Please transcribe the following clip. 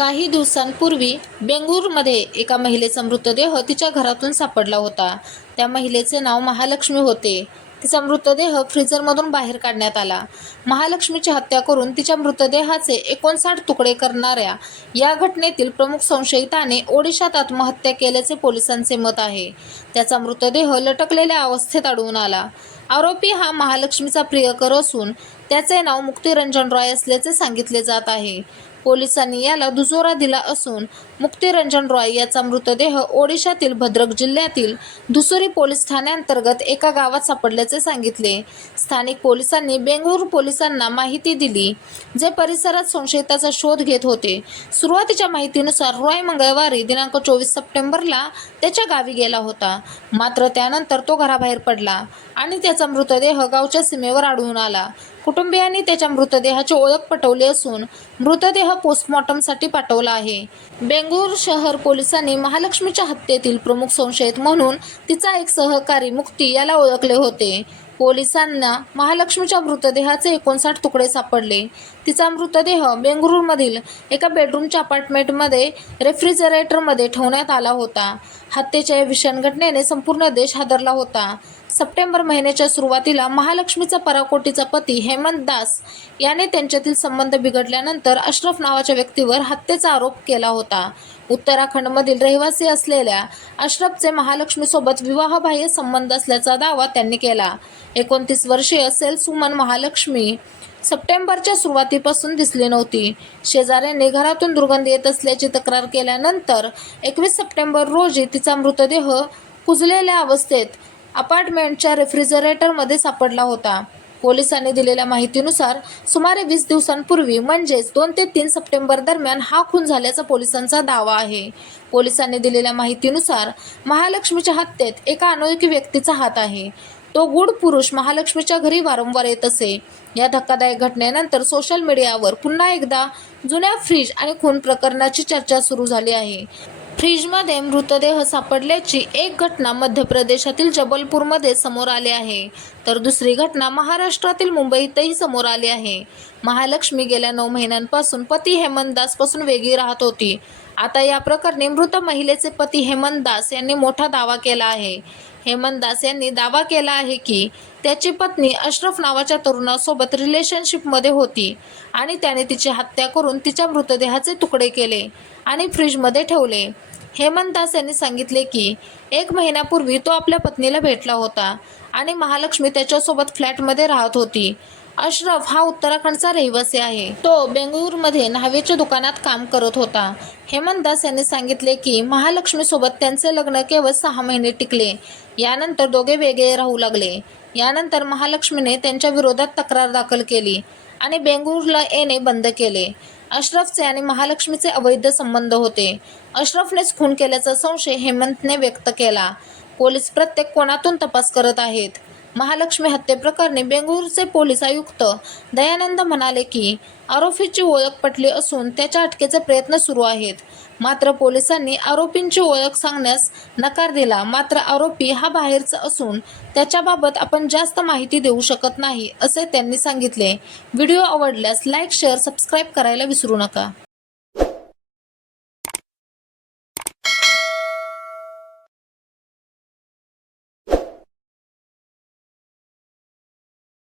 काही दिवसांपूर्वी बेंगळुरूमध्ये एका महिलेचा मृतदेह तिच्या घरातून सापडला होता. त्या महिलेचे नाव महालक्ष्मी होते. तिचा मृतदेह फ्रीझरमधून बाहेर काढण्यात आला. महालक्ष्मीची हत्या करून तिच्या मृतदेहाचे 59 तुकडे करणाऱ्या या घटनेतील प्रमुख संशयिताने ओडिशात आत्महत्या केल्याचे पोलिसांचे मत आहे. त्याचा मृतदेह लटकलेल्या अवस्थेत आढळून आला. आरोपी हा महालक्ष्मीचा प्रियकर असून त्याचे नाव मुक्ती रंजन रॉय असल्याचे सांगितले जात आहे. पोलिसांनी याला दुजोरा दिला असून मुक्ती रंजन रॉय याचा मृतदेह ओडिशातील भद्रक जिल्ह्यातील धुसुरी पोलीस ठाण्याअंतर्गत एका गावात सापडल्याचे सांगितले. स्थानिक पोलिसांनी बेंगळुरू पोलिसांना माहिती दिली, जे परिसरात संशयिताचा शोध घेत होते. सुरुवातीच्या माहितीनुसार रॉय मंगळवारी दिनांक 24 सप्टेंबरला त्याच्या गावी गेला होता. मात्र त्यानंतर तो घराबाहेर पडला आणि त्याचा मृतदेह गावच्या सीमेवर आढळून आला. कुटुंबियांनी त्याच्या मृतदेहाची ओळख पटवली असून मृतदेह पोस्टमॉर्टमसाठी पाठवला आहे. बेंगळुरू शहर पोलिसांनी महालक्ष्मीच्या हत्येतील प्रमुख संशयित म्हणून तिचा एक सहकारी मुक्ती याला ओळखले होते. पोलिसांना महालक्ष्मीच्या मृतदेहाचे 59 तुकडे सापडले. तिचा मृतदेह बेंगळुरूमधील एका बेडरूमच्या अपार्टमेंटमध्ये रेफ्रिजरेटरमध्ये ठेवण्यात आला होता. हत्येच्या या भीषण घटनेने संपूर्ण देश हादरला होता. सप्टेंबर महिन्याच्या सुरुवातीला महालक्ष्मीचा पराकोटीचा पती हेमंत दास याने त्यांच्यातील संबंध बिघडल्यानंतर अशरफ नावाच्या व्यक्तीवर हत्येचा आरोप केला होता. उत्तराखंडमधील रहिवासी असलेल्या अशरफचे महालक्ष्मीसोबत विवाहबाह्य संबंध असल्याचा दावा त्यांनी केला. 29 वर्षीय सेल्सवुमन महालक्ष्मी सप्टेंबरच्या सुरुवातीपासून दिसली नव्हती. शेजाऱ्यांनी घरातून दुर्गंध येत असल्याची तक्रार केल्यानंतर 21 सप्टेंबर रोजी तिचा मृतदेह कुजलेल्या अवस्थेत अपार्टमेंटच्या रेफ्रिजरेटरमध्ये सापडला होता. पोलिसांनी दिलेल्या माहितीनुसार सुमारे 20 दिवसांपूर्वी म्हणजेच 2 ते 3 सप्टेंबर दरम्यान हा खून झाल्याचा पोलिसांचा दावा आहे. पोलिसांनी दिलेल्या माहितीनुसार महालक्ष्मीच्या हत्येत एका अनोळखी व्यक्तीचा हात आहे. तो गूढ पुरुष महालक्ष्मीच्या घरी वारंवार येत असे. या धक्कादायक घटनेनंतर सोशल मीडियावर पुन्हा एकदा जुन्या फ्रीज आणि खून प्रकरणाची चर्चा सुरू झाली आहे. फ्रीजमध्ये मृतदेह सापडल्याची एक घटना मध्य प्रदेशातील जबलपूरमध्ये समोर आली आहे, तर दुसरी घटना महाराष्ट्रातील मुंबईतही समोर आली आहे. महालक्ष्मी गेल्या 9 महिन्यांपासून पती हेमंत दासपासून वेगळी राहत होती. आता या प्रकरणी मृत महिलेचे पती हेमंत दास यांनी मोठा दावा केला आहे. हेमंत दास यांनी दावा केला आहे की त्याची पत्नी अशरफ नावाच्या तरुणासोबत रिलेशनशिपमध्ये होती आणि त्याने तिची हत्या करून तिच्या मृतदेहाचे तुकडे केले आणि फ्रीजमध्ये ठेवले. हेमंत दास यांनी सांगितले की 1 महिन्यापूर्वी तो आपल्या पत्नीला भेटला होता आणि महालक्ष्मी त्याच्यासोबत फ्लॅटमध्ये राहत होती. अशरफ हा उत्तराखंडचा रहिवासी आहे. तो बेंगळुरूमध्ये न्हावेच्या दुकानात काम करत होता. हेमंत दास यांनी सांगितले की महालक्ष्मीसोबत त्यांचे लग्न केवळ 6 महिने टिकले. यानंतर दोघे वेगळे राहू लागले. यानंतर महालक्ष्मीने त्यांच्या विरोधात तक्रार दाखल केली आणि बेंगळुरूला येणे बंद केले. अशरफचे आणि महालक्ष्मीचे अवैध संबंध होते. अशरफनेच खून केल्याचा संशय हेमंतने व्यक्त केला. पोलीस प्रत्येक कोणातून तपास करत आहेत. महालक्ष्मी हत्येप्रकरणी बेंगळुरूचे पोलीस आयुक्त दयानंद म्हणाले की आरोपीची ओळख पटली असून त्याच्या अटकेचे प्रयत्न सुरू आहेत. मात्र पोलिसांनी आरोपींची ओळख सांगण्यास नकार दिला. मात्र आरोपी हा बाहेरचा असून त्याच्याबाबत आपण जास्त माहिती देऊ शकत नाही, असे त्यांनी सांगितले. व्हिडिओ आवडल्यास लाईक, शेअर, सबस्क्राईब करायला विसरू नका.